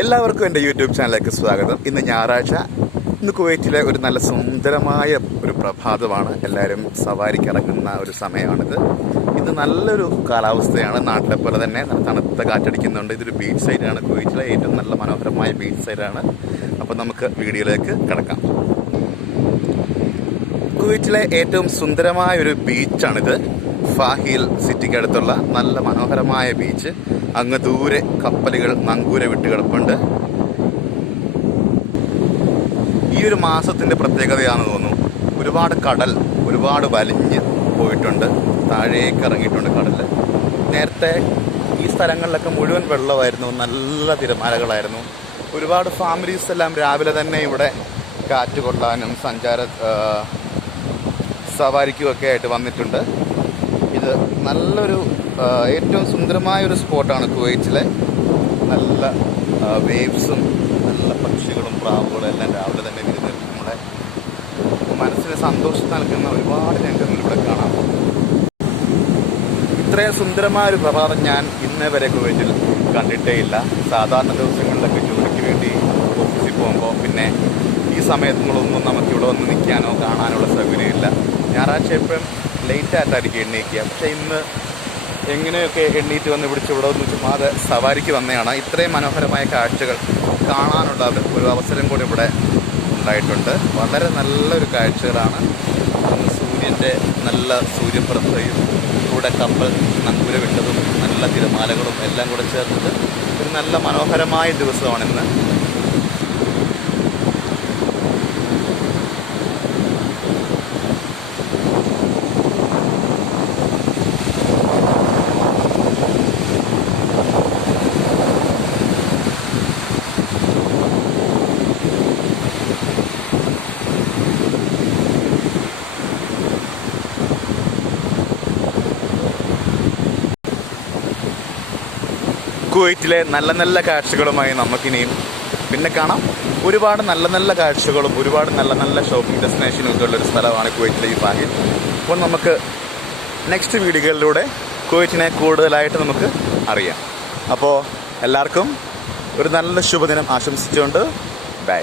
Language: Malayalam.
എല്ലാവർക്കും എന്റെ യൂട്യൂബ് ചാനലിലേക്ക് സ്വാഗതം. ഇന്ന് ഞായറാഴ്ച. ഇന്ന് കുവൈറ്റിലെ ഒരു നല്ല സുന്ദരമായ ഒരു പ്രഭാതമാണ്. എല്ലാവരും സവാരിക്ക് ഇറങ്ങുന്ന ഒരു സമയമാണിത്. ഇത് നല്ലൊരു കാലാവസ്ഥയാണ്. നാട്ടിലെ പോലെ തന്നെ തണുത്ത കാറ്റടിക്കുന്നുണ്ട്. ഇതൊരു ബീച്ച് സൈഡാണ് കുവൈറ്റിലെ ഏറ്റവും നല്ല മനോഹരമായ ബീച്ച് സൈഡാണ് അപ്പോൾ നമുക്ക് വീഡിയോയിലേക്ക് കിടക്കാം. കുവൈറ്റിലെ ഏറ്റവും സുന്ദരമായ ഒരു ബീച്ചാണിത് ഫാഹിൽ സിറ്റിക്ക് അടുത്തുള്ള നല്ല മനോഹരമായ ബീച്ച് അങ്ങ് ദൂരെ കപ്പലുകൾ നങ്കൂര വിട്ട് കിടപ്പുണ്ട്. ഈ ഒരു മാസത്തിന്റെ പ്രത്യേകതയാണെന്ന് തോന്നുന്നു. ഒരുപാട് കടൽ ഒരുപാട് വലിഞ്ഞ് പോയിട്ടുണ്ട്. താഴേക്ക് ഇറങ്ങിയിട്ടുണ്ട് കടൽ നേരത്തെ ഈ സ്ഥലങ്ങളിലൊക്കെ മുഴുവൻ വെള്ളമായിരുന്നു. നല്ല തിരമാലകളായിരുന്നു. ഒരുപാട് ഫാമിലീസ് എല്ലാം രാവിലെ തന്നെ ഇവിടെ കാറ്റ് കൊള്ളാനും സഞ്ചാര സവാരിക്കുമൊക്കെ ആയിട്ട് വന്നിട്ടുണ്ട്. നല്ലൊരു ഏറ്റവും സുന്ദരമായ ഒരു സ്പോട്ടാണ് കുവൈറ്റിലെ. നല്ല വേവ്സും നല്ല പക്ഷികളും പ്രാവുകളും എല്ലാം രാവിലെ തന്നെ വിരുന്ന് നമ്മുടെ മനസ്സിന് സന്തോഷം നൽകുന്ന ഒരുപാട് രംഗങ്ങൾ ഇവിടെ കാണാം. ഇത്രയും സുന്ദരമായ ഒരു പ്രഭാതം ഞാൻ ഇന്നേ വരെ കുവൈറ്റിൽ കണ്ടിട്ടേ ഇല്ല സാധാരണ ദിവസങ്ങളിലൊക്കെ ജോലിക്ക് വേണ്ടി ഓഫീസിൽ പോകുമ്പോൾ പിന്നെ ഈ സമയത്തുകളൊന്നും നമുക്ക് ഇവിടെ വന്ന് നിൽക്കാനോ കാണാനുള്ള സൗകര്യമില്ല. ഞായറാഴ്ച എപ്പോഴും ലേറ്റ് ആയിട്ടായിരിക്കും എണ്ണീക്കുക. പക്ഷേ ഇന്ന് എങ്ങനെയൊക്കെ എണ്ണീറ്റ് വന്ന് പിടിച്ച് ഇവിടെ ഒന്ന് ചുമ്മാതെ സവാരിക്ക് വന്നതാണ്. ഇത്രയും മനോഹരമായ കാഴ്ചകൾ കാണാനുള്ള ഒരു അവസരം കൂടി ഇവിടെ ഉണ്ടായിട്ടുണ്ട്. വളരെ നല്ലൊരു കാഴ്ചകളാണ്. സൂര്യന്റെ നല്ല സൂര്യപ്രഭയും ഇവിടെ കപ്പൽ നങ്കൂര വിട്ടതും നല്ല തിരമാലകളും എല്ലാം കൂടെ ചേർത്തിട്ട് ഒരു നല്ല മനോഹരമായ ദിവസമാണ് ഇന്ന്. കുവൈറ്റിലെ നല്ല നല്ല കാഴ്ചകളുമായി നമുക്കിനിയും പിന്നെ കാണാം. ഒരുപാട് നല്ല നല്ല കാഴ്ചകളും ഒരുപാട് നല്ല നല്ല ഷോപ്പിംഗ് ഡെസ്റ്റിനേഷനും ഉള്ള ഒരു സ്ഥലമാണ് കുവൈറ്റിലെ ഈ ഭാഗ്യം. അപ്പോൾ നമുക്ക് നെക്സ്റ്റ് വീഡിയോകളിലൂടെ കുവൈറ്റിനെ കൂടുതലായിട്ട് നമുക്ക് അറിയാം. അപ്പോൾ എല്ലാവർക്കും ഒരു നല്ല ശുഭദിനം ആശംസിച്ചുകൊണ്ട് ബൈ.